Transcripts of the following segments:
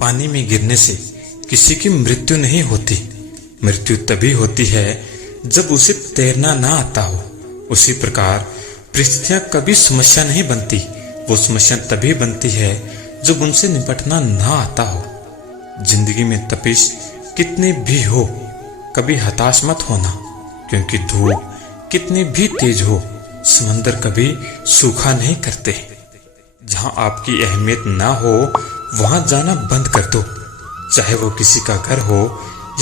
पानी में गिरने से किसी की मृत्यु नहीं होती। मृत्यु तभी होती है जब उसे तैरना ना आता हो। उसी प्रकार परिस्थितियां कभी समस्या नहीं बनती, वो समस्या तभी बनती है जब उनसे निपटना ना आता हो। जिंदगी में तपिश कितनी भी हो, कभी हताश मत होना, क्योंकि धूप कितनी भी तेज हो, समंदर कभी सूखा नहीं करते। जहां आपकी अहमियत ना हो वहां जाना बंद कर दो, चाहे वो किसी का घर हो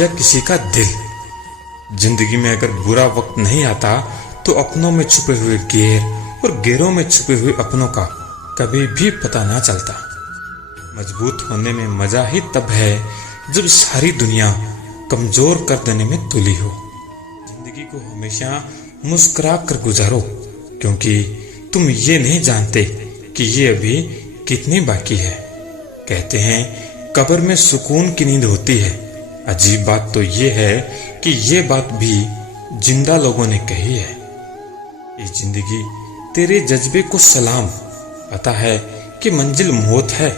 या किसी का दिल। जिंदगी में अगर बुरा वक्त नहीं आता तो अपनों में छुपे हुए गैर और गैरों में छुपे हुए अपनों का कभी भी पता ना चलता। मजबूत होने में मजा ही तब है जब सारी दुनिया कमजोर कर देने में तुली हो। जिंदगी को हमेशा मुस्कुरा कर गुजारो, क्योंकि तुम ये नहीं जानते कि ये अभी कितनी बाकी है। कहते हैं कब्र में सुकून की नींद होती है। अजीब बात तो ये है कि ये बात भी जिंदा लोगों ने कही है। ये जिंदगी तेरे जज्बे को सलाम, पता है कि मंजिल मौत है,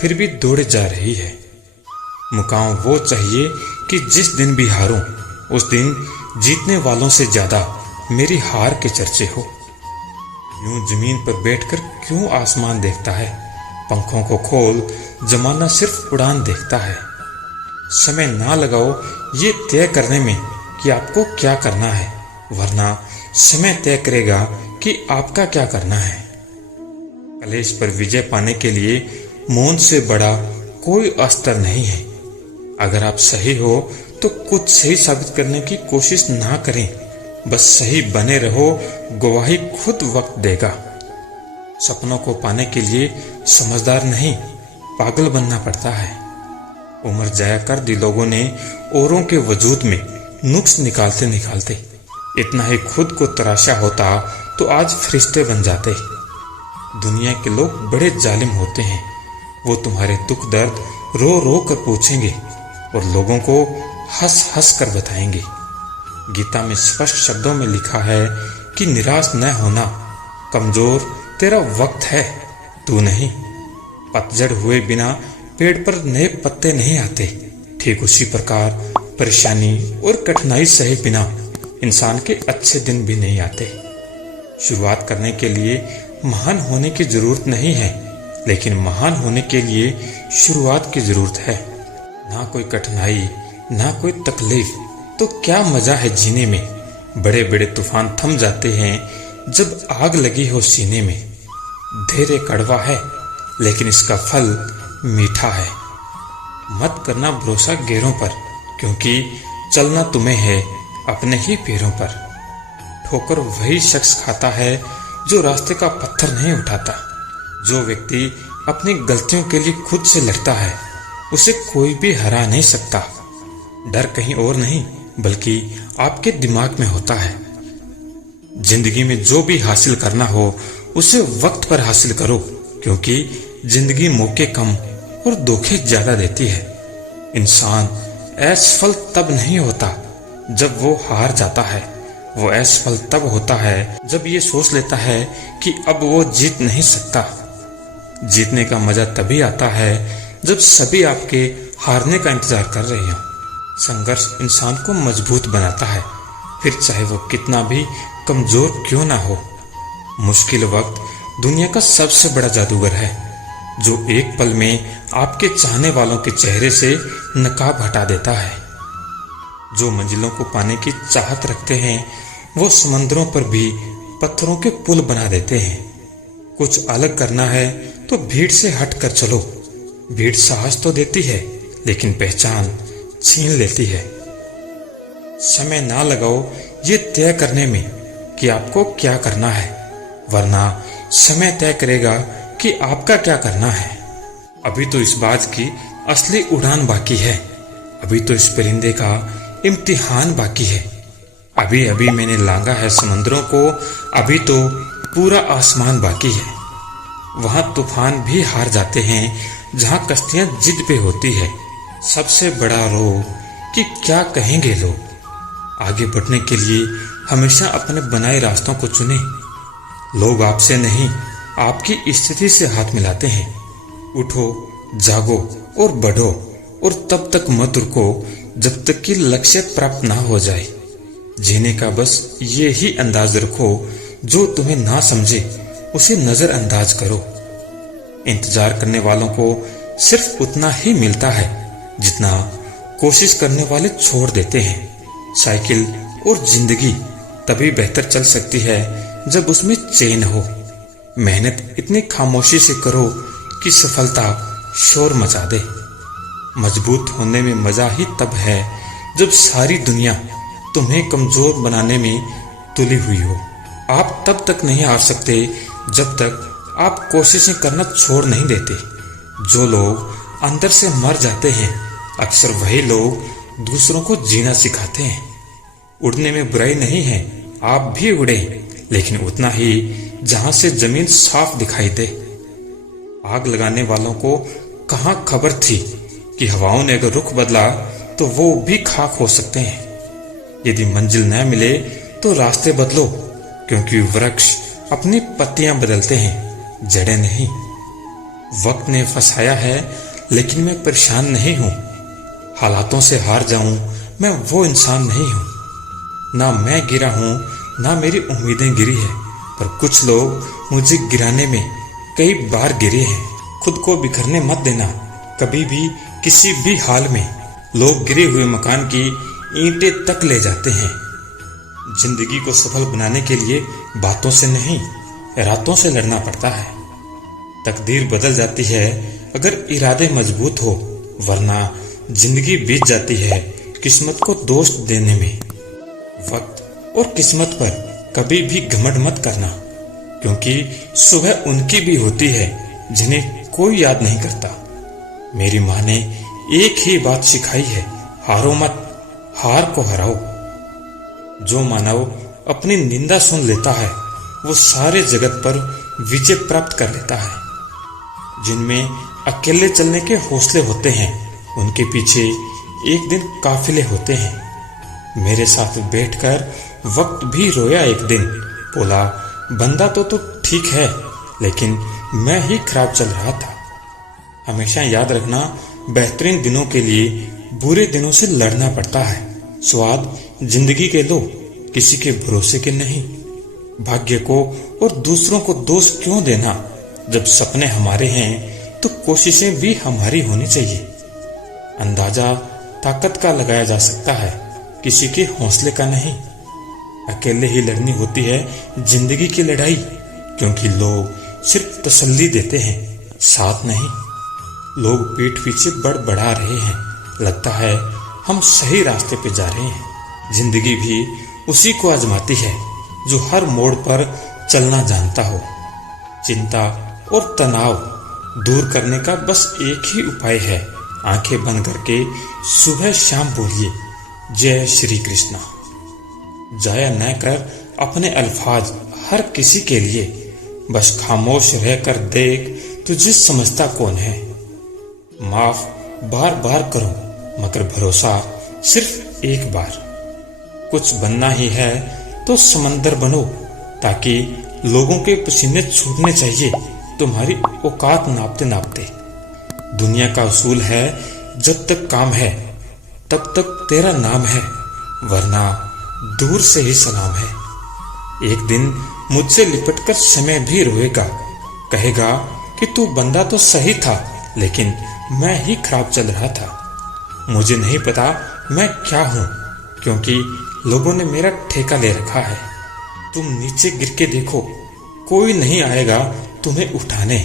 फिर भी दौड़े जा रही है। मुकाम वो चाहिए कि जिस दिन भी हारूं उस दिन जीतने वालों से ज्यादा मेरी हार के चर्चे हो। यूं जमीन पर बैठकर क्यों आसमान देखता है, पंखों को खोल जमाना सिर्फ उड़ान देखता है। समय ना लगाओ ये तय करने में कि आपको क्या करना है, वरना समय तय करेगा कि आपका क्या करना है। कलेश पर विजय पाने के लिए मौन से बड़ा कोई अस्त्र नहीं है। अगर आप सही हो तो कुछ सही साबित करने की कोशिश ना करें, बस सही बने रहो, गवाही खुद वक्त देगा। सपनों को पाने के लिए समझदार नहीं, पागल बनना पड़ता है। उम्र जाया कर दी लोगों ने औरों के वजूद में नुक्स निकालते निकालते। इतना ही खुद को तराशा होता तो आज फरिश्ते बन जाते। दुनिया के लोग बड़े जालिम होते हैं, वो तुम्हारे दुख दर्द रो रो कर पूछेंगे और लोगों को हंस हंस कर बताएंगे। गीता में स्पष्ट शब्दों में लिखा है कि निराश न होना, कमजोर तेरा वक्त है, तू नहीं। पतझड़ हुए बिना पेड़ पर नए पत्ते नहीं आते। ठीक उसी प्रकार परेशानी और कठिनाई सहे बिना इंसान के अच्छे दिन भी नहीं आते। शुरुआत करने के लिए महान होने की जरूरत नहीं है, लेकिन महान होने के लिए शुरुआत की जरूरत है। ना कोई कठिनाई, ना कोई तकलीफ, तो क्या मजा है जीने में। बड़े बड़े तूफान थम जाते हैं जब आग लगी हो सीने में। धैर्य कड़वा है लेकिन इसका फल मीठा है। मत करना भरोसा गैरों पर, क्योंकि चलना तुम्हें है अपने ही पैरों पर। ठोकर वही शख्स खाता है जो रास्ते का पत्थर नहीं उठाता। जो व्यक्ति अपनी गलतियों के लिए खुद से लड़ता है उसे कोई भी हरा नहीं सकता। डर कहीं और नहीं बल्कि आपके दिमाग में होता है। जिंदगी में जो भी हासिल करना हो उसे वक्त पर हासिल करो, क्योंकि जिंदगी मौके कम और धोखे ज्यादा देती है। इंसान असफल तब नहीं होता जब वो हार जाता है, वो असफल तब होता है जब ये सोच लेता है कि अब वो जीत नहीं सकता। जीतने का मजा तभी आता है जब सभी आपके हारने का इंतजार कर रहे हो। संघर्ष इंसान को मजबूत बनाता है, फिर चाहे वो कितना भी कमजोर क्यों ना हो। मुश्किल वक्त दुनिया का सबसे बड़ा जादूगर है, जो एक पल में आपके चाहने वालों के चेहरे से नकाब हटा देता है। जो मंजिलों को पाने की चाहत रखते हैं वो समंदरों पर भी पत्थरों के पुल बना देते हैं। कुछ अलग करना है तो भीड़ से हट कर चलो। भीड़ साहस तो देती है लेकिन पहचान छीन लेती है। समय ना लगाओ ये तय करने में कि आपको क्या करना है, वरना समय तय करेगा कि आपका क्या करना है। अभी तो इस बात की असली उड़ान बाकी है, अभी तो इस परिंदे का इम्तिहान बाकी है। अभी अभी मैंने लांघा है समंदरों को, अभी तो पूरा आसमान बाकी है। वहां तूफान भी हार जाते हैं जहां कश्तियां जिद पे होती है। सबसे बड़ा रोग कि क्या कहेंगे लोग। आगे बढ़ने के लिए हमेशा अपने बनाए रास्तों को चुने। लोग आपसे नहीं आपकी स्थिति से हाथ मिलाते हैं। उठो, जागो और बढ़ो और तब तक मत रुको जब तक कि लक्ष्य प्राप्त ना हो जाए। जीने का बस ये ही अंदाज रखो, जो तुम्हें ना समझे उसे नजरअंदाज करो। इंतजार करने वालों को सिर्फ उतना ही मिलता है जितना कोशिश करने वाले छोड़ देते हैं। साइकिल और जिंदगी तभी बेहतर चल सकती है जब उसमें चैन हो। मेहनत इतनी खामोशी से करो कि सफलता शोर मचा दे। मजबूत होने में मजा ही तब है जब सारी दुनिया तुम्हें कमजोर बनाने में तुली हुई हो। आप तब तक नहीं हार सकते जब तक आप कोशिशें करना छोड़ नहीं देते। जो लोग अंदर से मर जाते हैं अक्सर वही लोग दूसरों को जीना सिखाते हैं। उड़ने में बुराई नहीं है, आप भी उड़े, लेकिन उतना ही जहां से जमीन साफ दिखाई दे। आग लगाने वालों को कहां खबर थी कि हवाओं ने अगर रुख बदला तो वो भी खाक हो सकते हैं। यदि मंजिल न मिले तो रास्ते बदलो, क्योंकि वृक्ष अपनी पत्तियां बदलते हैं, जड़ें नहीं। वक्त ने फंसाया है लेकिन मैं परेशान नहीं हूं। हालातों से हार जाऊं मैं वो इंसान नहीं हूं। ना मैं गिरा हूं ना मेरी उम्मीदें गिरी है, पर कुछ लोग मुझे गिराने में कई बार गिरे हैं। खुद को बिखरने मत देना कभी भी, किसी भी हाल में। लोग गिरे हुए मकान की ईंटें तक ले जाते हैं। जिंदगी को सफल बनाने के लिए बातों से नहीं, रातों से लड़ना पड़ता है। तकदीर बदल जाती है अगर इरादे मजबूत हो, वरना जिंदगी बीत जाती है किस्मत को दोष देने में। वक्त और किस्मत पर कभी भी घमंड मत करना, क्योंकि सुबह उनकी भी होती है जिन्हें कोई याद नहीं करता। मेरी माँ ने एक ही बात सिखाई है, हारो मत, हार को हराओ। जो मानव अपनी निंदा सुन लेता है वो सारे जगत पर विजय प्राप्त कर लेता है। जिनमें अकेले चलने के हौसले होते हैं उनके पीछे एक दिन काफिले होते हैं। मेरे साथ बैठकर वक्त भी रोया एक दिन, बोला बंदा तो ठीक है लेकिन मैं ही खराब चल रहा था। हमेशा याद रखना, बेहतरीन दिनों के लिए बुरे दिनों से लड़ना पड़ता है। स्वाद जिंदगी के लो, किसी के भरोसे के नहीं। भाग्य को और दूसरों को दोष क्यों देना? जब सपने हमारे हैं तो कोशिशें भी हमारी होनी चाहिए। अंदाजा ताकत का लगाया जा सकता है, किसी के हौसले का नहीं। अकेले ही लड़नी होती है जिंदगी की लड़ाई, क्योंकि लोग सिर्फ तसल्ली देते हैं, साथ नहीं। लोग पीठ पीछे बड़बड़ा रहे हैं, लगता है हम सही रास्ते पे जा रहे हैं। जिंदगी भी उसी को आजमाती है जो हर मोड़ पर चलना जानता हो। चिंता और तनाव दूर करने का बस एक ही उपाय है, आंखें बंद करके सुबह शाम बोलिए जय श्री कृष्णा। जाया न कर अपने अल्फाज हर किसी के लिए, बस खामोश रहकर देख तुझे समझता कौन है। माफ बार बार करो मगर भरोसा सिर्फ एक बार। कुछ बनना ही है तो समंदर बनो, ताकि लोगों के पसीने छूटने चाहिए तुम्हारी औकात नापते नापते। दुनिया का उसूल है जब तक काम है तब तक तेरा नाम है, वरना दूर से ही सलाम है। एक दिन मुझसे लिपटकर समय भी रोएगा, कहेगा कि तू बंदा तो सही था लेकिन मैं ही खराब चल रहा था। मुझे नहीं पता मैं क्या हूं, क्योंकि लोगों ने मेरा ठेका ले रखा है। तुम नीचे गिर के देखो, कोई नहीं आएगा तुम्हें उठाने।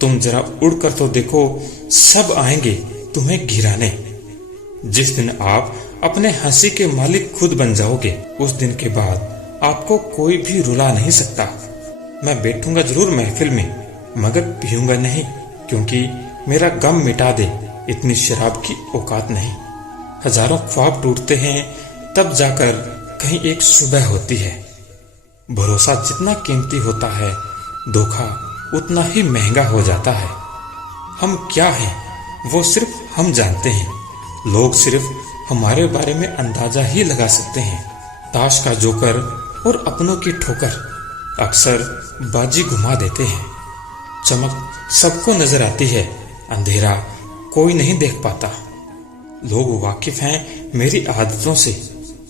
तुम जरा उड़कर तो देखो, सब आएंगे तुम्हें गिराने। जिस दिन आप अपने हंसी के मालिक खुद बन जाओगे, उस दिन के बाद आपको कोई भी रुला नहीं सकता। मैं बैठूंगा जरूर महफिल में, मगर पीऊंगा नहीं, क्योंकि मेरा गम मिटा दे इतनी शराब की औकात नहीं। हजारों ख्वाब टूटते हैं तब जाकर कहीं एक सुबह होती है। भरोसा जितना कीमती होता है, धोखा उतना ही महंगा हो जाता है। हम क्या हैं वो सिर्फ हम जानते हैं। लोग सिर्फ हमारे बारे में अंदाजा ही लगा सकते हैं। ताश का जोकर और अपनों की ठोकर अक्सर बाजी घुमा देते हैं। चमक सबको नजर आती है, अंधेरा कोई नहीं देख पाता। लोग वाकिफ हैं मेरी आदतों से,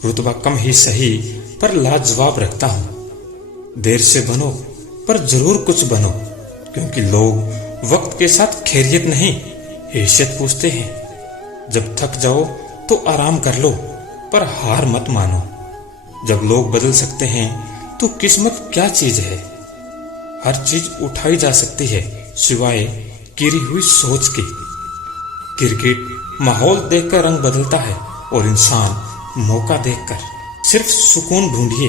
रुतबा कम ही सही पर लाजवाब रखता हूं। देर से बनो पर जरूर कुछ बनो, क्योंकि लोग वक्त के साथ खैरियत नहीं हैसियत पूछते हैं। जब थक जाओ तो आराम कर लो, पर हार मत मानो। जब लोग बदल सकते हैं तो किस्मत क्या चीज है। हर चीज उठाई जा सकती है सिवाय गिरी हुई सोच के। क्रिकेट माहौल देखकर रंग बदलता है और इंसान मौका देखकर। सिर्फ सुकून ढूंढिए,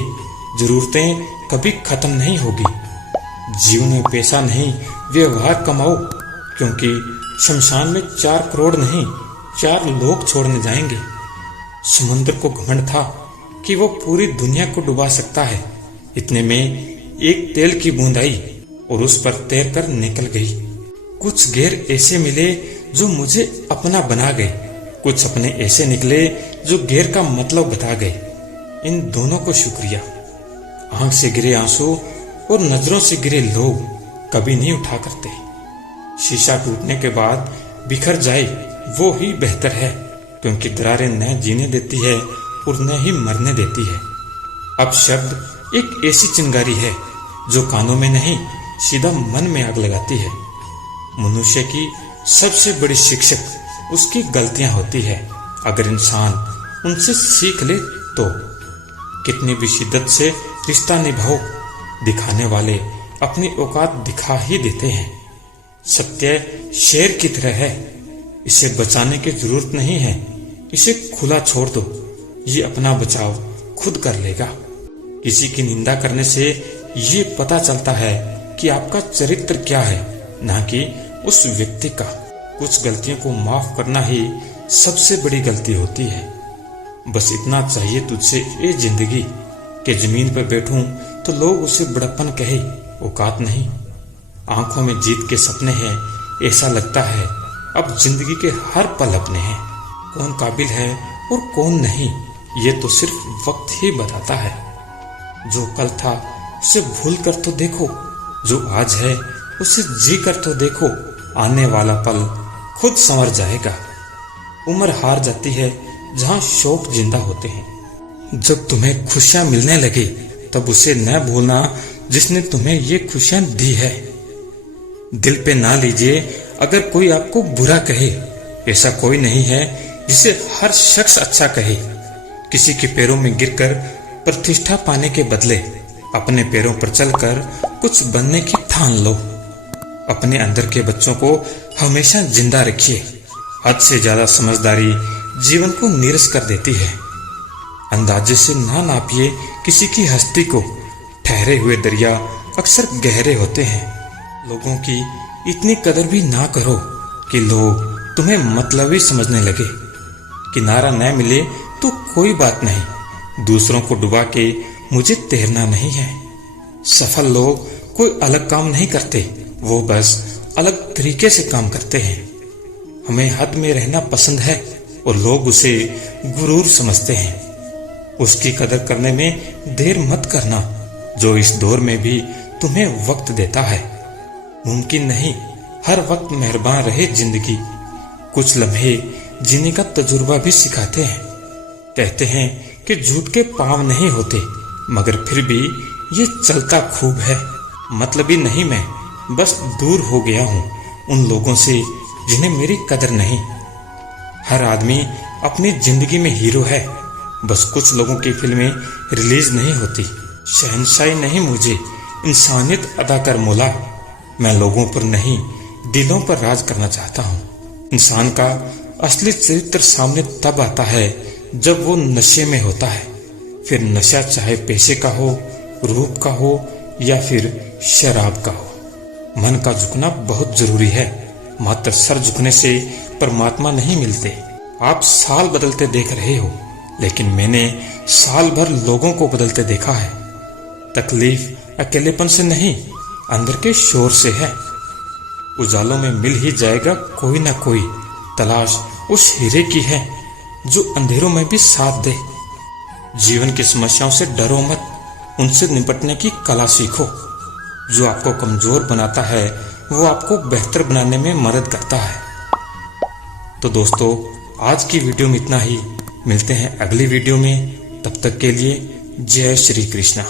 जरूरतें कभी खत्म नहीं होगी। जीवन में पैसा नहीं व्यवहार कमाओ, क्योंकि शमशान में 4 करोड़ नहीं 4 लोग छोड़ने जाएंगे। समुद्र को घमंड था कि वो पूरी दुनिया को डुबा सकता है। इतने में एक तेल की बूंद आई और उस पर तैरकर निकल गई। कुछ गैर ऐसे मिले जो मुझे अपना बना गए, कुछ अपने ऐसे निकले जो गैर का मतलब बता गए। इन दोनों को शुक्रिया। आंख से गिरे आंसू और नजरों से गिरे लोग कभी नहीं उठा करते। शीशा टूटने के बाद बिखर जाए वो ही बेहतर है, क्योंकि दरारें न जीने देती है और न ही मरने देती है। अब शब्द एक ऐसी चिंगारी है जो कानों में नहीं सीधा मन में आग लगाती है। मनुष्य की सबसे बड़ी शिक्षक उसकी गलतियां होती है। अगर इंसान उनसे सीख ले तो कितनी भी शिद्दत से रिश्ता निभाओ, दिखाने वाले अपनी औकात दिखा ही देते हैं। सत्य शेर की तरह है, इसे बचाने की जरूरत नहीं है। इसे खुला छोड़ दो, ये अपना बचाव खुद कर लेगा। किसी की निंदा करने से ये पता चलता है कि आपका चरित्र क्या है, ना कि उस व्यक्ति का। कुछ गलतियों को माफ करना ही सबसे बड़ी गलती होती है। बस इतना चाहिए तुझसे ए जिंदगी कि जमीन पर बैठूं तो लोग उसे बड़प्पन कहे, औकात नहीं। आंखों में जीत के सपने हैं, ऐसा लगता है अब जिंदगी के हर पल अपने हैं। कौन काबिल है और कौन नहीं, ये तो सिर्फ वक्त ही बताता है। जो कल था उसे भूल कर तो देखो, जो आज है उसे जी कर तो देखो। आने वाला पल खुद संवर जाएगा। उम्र हार जाती है जहां शौक जिंदा होते हैं। जब तुम्हें खुशियां मिलने लगे तब उसे न भूलना जिसने तुम्हें ये खुशियां दी है। दिल पे ना लीजिए अगर कोई आपको बुरा कहे, ऐसा कोई नहीं है जिसे हर शख्स अच्छा कहे। किसी के पैरों में गिरकर प्रतिष्ठा पाने के बदले अपने पैरों पर चलकर कुछ बनने की ठान लो। अपने अंदर के बच्चों को हमेशा जिंदा रखिए। हद से ज्यादा समझदारी जीवन को नीरस कर देती है। अंदाजे से ना नापिए किसी की हस्ती को। ठहरे हुए दरिया अक्सर गहरे होते हैं। लोगों की इतनी कदर भी ना करो कि लोग तुम्हें मतलबी समझने लगे। किनारा न मिले तो कोई बात नहीं, दूसरों को डुबा के मुझे तैरना नहीं है। सफल लोग कोई अलग काम नहीं करते, वो बस अलग तरीके से काम करते हैं। हमें हद में रहना पसंद है और लोग उसे गुरूर समझते हैं। उसकी कदर करने में देर मत करना जो इस दौर में भी तुम्हें वक्त देता है। मुमकिन नहीं हर वक्त मेहरबान रहे जिंदगी। कुछ लम्हे जीने का तजुर्बा भी सिखाते हैं। कहते हैं कि झूठ के पांव नहीं होते, मगर फिर भी ये चलता खूब है। मतलबी नहीं, मैं बस दूर हो गया हूँ उन लोगों से जिन्हें मेरी कदर नहीं। हर आदमी अपनी जिंदगी में हीरो है, बस कुछ लोगों की फिल्में रिलीज नहीं होती। शहंशाही नहीं मुझे, इंसानियत अदा कर मौला। मैं लोगों पर नहीं दिलों पर राज करना चाहता हूँ। इंसान का असली चरित्र सामने तब आता है जब वो नशे में होता है। फिर नशा चाहे पैसे का हो, रूप का हो या फिर शराब का हो। मन का झुकना बहुत जरूरी है, मात्र सर झुकने से परमात्मा नहीं मिलते। आप साल बदलते देख रहे हो, लेकिन मैंने साल भर लोगों को बदलते देखा है। तकलीफ अकेलेपन से नहीं, अंदर के शोर से है। उजालों में मिल ही जाएगा कोई ना कोई। तलाश उस हीरे की है जो अंधेरों में भी साथ दे। जीवन की समस्याओं से डरो मत, उनसे निपटने की कला सीखो। जो आपको कमजोर बनाता है वो आपको बेहतर बनाने में मदद करता है। तो दोस्तों आज की वीडियो में इतना ही। मिलते हैं अगली वीडियो में, तब तक के लिए जय श्री कृष्णा।